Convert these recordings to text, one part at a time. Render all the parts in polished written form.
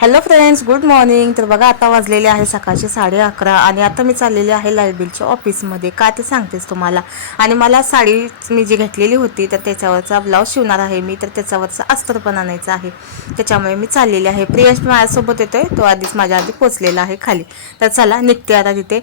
Hello friends, good morning. तर बघा आता वाजलेले आहे सकाळचे 11:30 आणि आता मी चाललेले आहे लाईट बिलच्या ऑफिसमध्ये. का ते सांगतेच तुम्हाला. आणि मला साडी मी जी घेतलेली होती तर त्याच्यावरचा ब्लाऊज शिवणार आहे मी, तर त्याच्यावरचा अस्तर पण आणायचा आहे. त्याच्यामुळे मी चाललेली आहे. प्रियांश माझ्यासोबत येतोय, तो आधीच माझ्या आधी पोचलेला आहे खाली. तर चला निघते आता तिथे.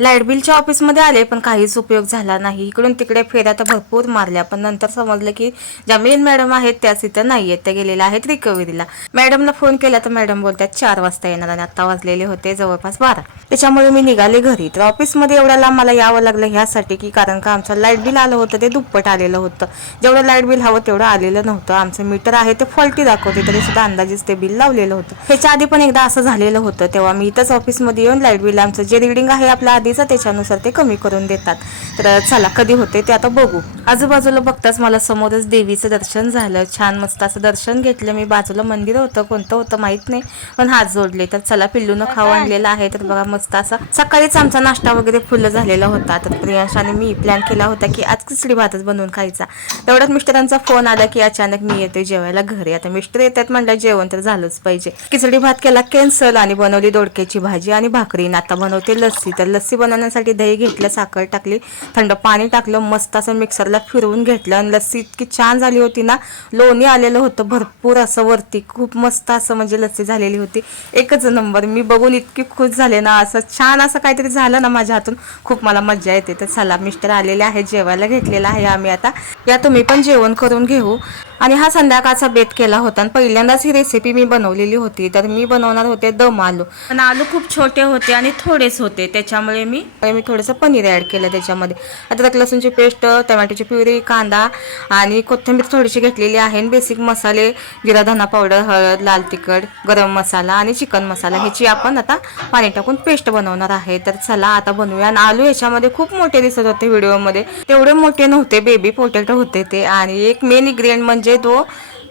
लाईट बिलच्या ऑफिसमध्ये आले पण काहीच उपयोग झाला नाही. इकडून तिकडे फेऱ्या तर भरपूर मारल्या, पण नंतर समजलं की ज्या मेन मॅडम आहेत त्याच इथं नाही आहेत, त्या गेलेल्या आहेत रिकव्हरीला. मॅडमला फोन केला तर मॅडम बोलतात 4 वाजता येणार आणि आता वाजलेले होते जवळपास 12. त्याच्यामुळे मी निघाले घरी. तर ऑफिसमध्ये एवढ्याला मला यावं लागलं ह्यासाठी की कारण का आमचं लाईट बिल आलं होतं ते दुप्पट आलेलं होतं. जेवढं लाईट बिल हवं तेवढं आलेलं नव्हतं. आमचं मीटर आहे ते फॉल्टी दाखवते, तरी सुद्धा अंदाजेच ते बिल लावलेलं होतं. ह्याच्या आधी पण एकदा असं झालेलं होतं, तेव्हा मी इथंच ऑफिसमध्ये येऊन लाईट बिल आमचं जे रिडिंग आहे आपल्या आधीचं त्याच्यानुसार ते कमी करून देतात. तर चला कधी होते ते आता बघू. आजूबाजूला बघताच मला समोरच देवीचं दर्शन झालं. छान मस्त असं दर्शन घेतलं मी. बाजूला मंदिर होतं, कोणतं होतं माहित नाही, पण हात जोडले. तर चला पिल्लूनं खाऊ आणलेला आहे. तर बघा मस्त असा सकाळीच आमचा नाश्ता वगैरे फुल झालेला होता. तर प्रियांश आणि मी प्लॅन केला होता की आज खिचडी भातच बनवून खायचा. तेवढ्यात मिस्टरांचा फोन आला की अचानक मी येते जेवायला घरी. आता मिस्टर येतात म्हणलं जेवण तर झालंच पाहिजे. खिचडी भात केला कॅन्सल आणि बनवली दोडक्याची भाजी आणि भाकरी. आता बनवते लस्सी. तर लस्सी बनवण्यासाठी दही घेतलं, साखर टाकली, थंड पाणी टाकलं, मस्त असं मिक्सरला फिरवून घेतलं आणि लस्सी इतकी छान झाली होती ना. लोणी आलेलं होतं भरपूर असं वरती. खूप मस्त असं म्हणजे लस्सी झालेली होती. एकच नंबर. मी बघून इतकी खुश झाले ना. असं छान असं काहीतरी झालं ना माझ्या हातून, खूप मला मजा येते. तर चला मिस्टर आलेले आहे, जेवायला घेतलेला आहे आम्ही आता. या तुम्ही पण जेवण करून घेऊ. आणि हा संध्याकाळचा बेत केला होता आणि पहिल्यांदाच ही रेसिपी मी बनवलेली होती. तर मी बनवणार होते दम आलू, पण आलू खूप छोटे होते आणि थोडेच होते, त्याच्यामुळे मी थोडंसं पनीर ॲड केलं त्याच्यामध्ये. अद्रक लसूणची पेस्ट, टमॅटोची प्युरी, कांदा आणि कोथिंबीर थोडीशी घेतलेली आहे. बेसिक मसाले जिरा धना पावडर, हळद, लाल तिखट, गरम मसाला आणि चिकन मसाला ह्याची आपण आता पाणी टाकून पेस्ट बनवणार आहे. तर चला आता बनवूया. आणि आलू ह्याच्यामध्ये खूप मोठे दिसत होते व्हिडिओमध्ये, तेवढे मोठे नव्हते, बेबी पोटॅटो होते ते. आणि एक मेन इन्ग्रेडियंट म्हणजे तो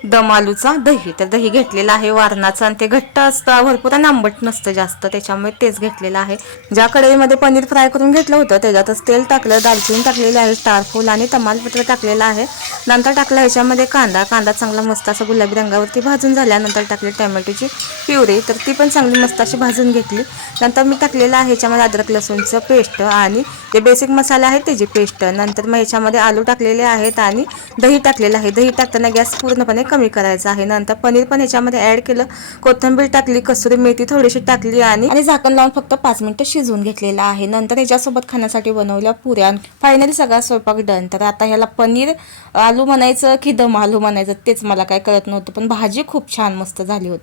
दम आलूचा दही. तर दही घेतलेला आहे वारणाचं आणि ते घट्ट असतं भरपूर आणि आंबट नसतं जास्त, त्याच्यामुळे तेच घेतलेलं आहे. ज्या कढईमध्ये पनीर फ्राय करून घेतलं होतं त्याच्यातच तेल टाकलं, दालचिनी टाकलेली आहे, स्टारफूल आणि तमालपत्र टाकलेलं आहे. नंतर टाकलं ह्याच्यामध्ये कांदा चांगला मस्त असं गुलाबी रंगावरती भाजून झाल्यानंतर टाकली टमॅटोची प्युरी. तर ती पण चांगली मस्त अशी भाजून घेतली. नंतर मी टाकलेलं आहे ह्याच्यामध्ये अद्रक लसूणचं पेस्ट आणि जे बेसिक मसाले आहेत त्याची पेस्ट. नंतर मग ह्याच्यामध्ये आलू टाकलेले आहेत आणि दही टाकलेलं आहे. दही टाकताना गॅस पूर्णपणे कमी करायचा आहे. नंतर पनीर पण ह्याच्यामध्ये ॲड केलं, कोथिंबीर टाकली, कसुरी मेथी थोडीशी टाकली आणि झाकण लावून फक्त 5 मिनिटं शिजवून घेतलेलं आहे. नंतर ह्याच्यासोबत खाण्यासाठी बनवल्या पुऱ्या. फायनली सगळा स्वयंपाक डन. तर आता ह्याला पनीर आलू म्हणायचं की दम आलू म्हणायचं तेच मला काय कळत नव्हतं, पण भाजी खूप छान मस्त झाली होती.